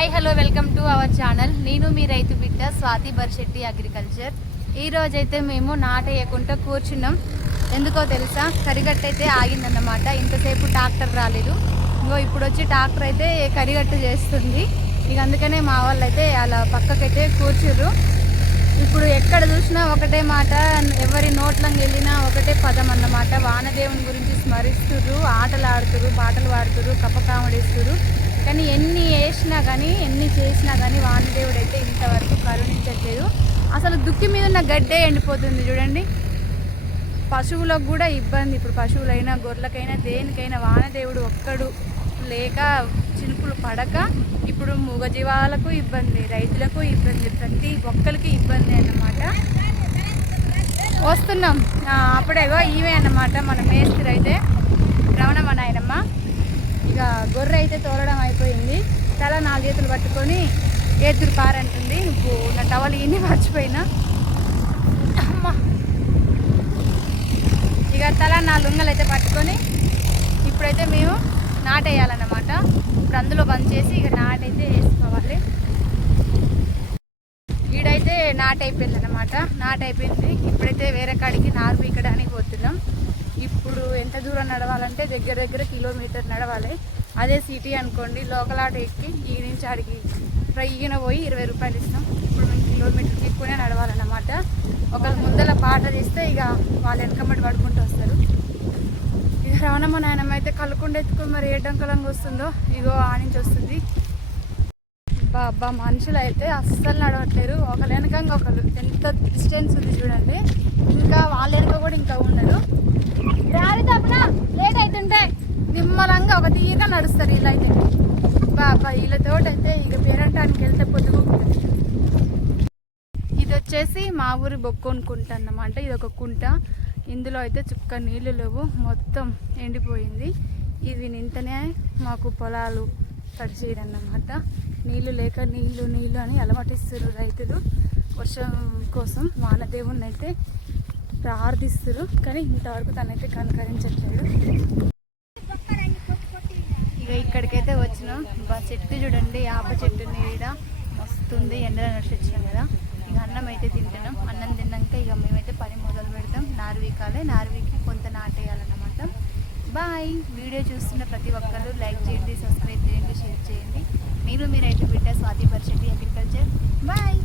Hi hello welcome to our channel. నేను మీ రైతు బిడ్డ స్వాతి బర్శెట్టి అగ్రికల్చర్. ఈ రోజైతే మేము నాటేయకుండా కూర్చున్నాం. ఎందుకో తెలుసా, కరిగట్టు అయితే ఆగిందన్నమాట. ఇంతసేపు ట్రాక్టర్ రాలేదు. ఇంకో ఇప్పుడు వచ్చి ట్రాక్టర్ అయితే కరిగట్టు చేస్తుంది. ఇక అందుకనే మా వాళ్ళు అయితే అలా పక్కకైతే కూర్చుర్రు. ఇప్పుడు ఎక్కడ చూసినా ఒకటే మాట, ఎవరి నోట్లంగా వెళ్ళినా ఒకటే పదం అన్నమాట. వానదేవుని గురించి స్మరిస్తుర్రు, ఆటలు ఆడుతురు, పాటలు పాడుతురు, కప్పకామడిస్తురు. కానీ ఎన్ని వేసినా కానీ ఎన్ని చేసినా కానీ వానదేవుడు అయితే ఇంతవరకు కరుణించట్లేదు. అసలు దుక్కి మీద ఉన్న గడ్డే ఎండిపోతుంది చూడండి. పశువులకు కూడా ఇబ్బంది. ఇప్పుడు పశువులైనా గొర్రెలకైనా దేనికైనా వానదేవుడు ఒక్కడు లేక చినుకులు పడక ఇప్పుడు మూగజీవాలకు ఇబ్బంది, రైతులకు ఇబ్బంది, ప్రతి ఒక్కరికి ఇబ్బంది అన్నమాట. వస్తున్నాం అప్పుడేగో ఇవే అన్నమాట మన మేస్త్రి అయితే రమణమ్మ నాయనమ్మ. ఇక గొర్రె అయితే తోలడం అయిపోయింది. తల 4 చేతులు పట్టుకొని ఏతురు పారంటుంది. నువ్వు నా టవల్ ఇన్ని మర్చిపోయినా అమ్మ. ఇక తల 4 లుంగలు అయితే పట్టుకొని ఇప్పుడైతే మేము నాటేయాలన్నమాట. ఇప్పుడు అందులో బంద్ చేసి ఇక నాటైతే వేసుకోవాలి. ఈడైతే నాటైపోయింది అన్నమాట. నాటైపోయింది. ఇప్పుడైతే వేరే కాడికి నారు పీకడానికి పోతున్నాం. ఇప్పుడు ఎంత దూరం నడవాలంటే దగ్గర దగ్గర కిలోమీటర్ నడవాలి. అదే సిటీ అనుకోండి, లోకల్ ఆటో ఎక్కి ఈ నుంచి ఆడికి ఫ్రైగా పోయి 20 రూపాయలు ఇస్తాం. ఇప్పుడు మేము కిలోమీటర్కి ఎక్కువనే నడవాలన్నమాట. ఒకరు ముందర పాట చేస్తే ఇక వాళ్ళు వెనకమ్మటి పడుకుంటూ వస్తారు. ఇక రవణమ్మ నాయనమ్మ అయితే కలుకుండా ఎత్తుకొని మరి ఏ డంకలంగా వస్తుందో ఇగో ఆనించి వస్తుంది. అబ్బా మనుషులు అయితే అస్సలు నడవట్లేరు. ఒకరు వెనకంగా ఒకరు, ఎంత డిస్టెన్స్ ఉంది చూడండి. ఇంకా వాళ్ళ వెనక కూడా ఇంకా ఉండదు. దారి తప్పున లేట్ అవుతుంటే నిమ్మలంగా ఒక తీరుగా నడుస్తారు వీళ్ళైతే. వీళ్ళతోటైతే ఇక పేరంటానికి వెళ్తే పొద్దుకుంటుంది. ఇది వచ్చేసి మా ఊరి బొక్కొనుకుంట అన్నమాట. ఇది ఒక కుంట. ఇందులో అయితే చుక్క నీళ్ళు లేవు, మొత్తం ఎండిపోయింది. ఇది నింతనే మాకు పొలాలు కట్ చేయడం అన్నమాట. నీళ్ళు లేక నీళ్ళు అని అలవాటిస్తారు రైతులు. వర్షం కోసం వానదేవుని అయితే ప్రార్థిస్తారు. కానీ ఇంతవరకు తనైతే కనుకరించట్లేడు. ఇక ఇక్కడికైతే వచ్చినాం. చెట్టు చూడండి, ఆప చెట్టు నీడ వస్తుంది. ఎండలో నడిచి వచ్చినాం కదా. ఇక అన్నం అయితే తింటున్నాం. అన్నం తిన్నాక ఇక మేమైతే పని మొదలు పెడతాం. నారు వీకాలి. నారు వీకి కొంత నాటేయాలన్నమాట. బాయ్. వీడియో చూస్తున్న ప్రతి ఒక్కరు లైక్ చేయండి, సబ్స్క్రైబ్ చేయండి, షేర్ చేయండి. మీరు రైతు బిడ్డ స్వాతి బర్శెట్టి అగ్రికల్చర్. బాయ్.